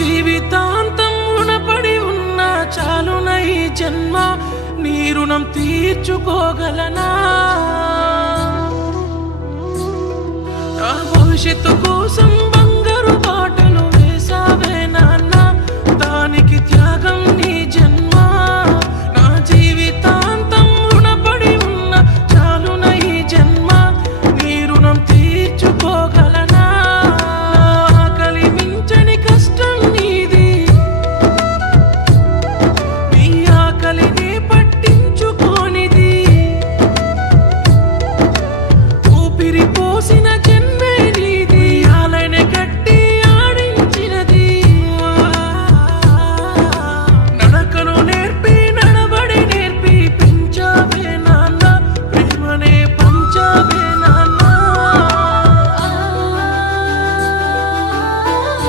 జీవితాంతం రుణపడి ఉన్న చాలున ఈ జన్మ నీ రుణం తీర్చుకోగలనా నా భవిష్యత్తు కోసం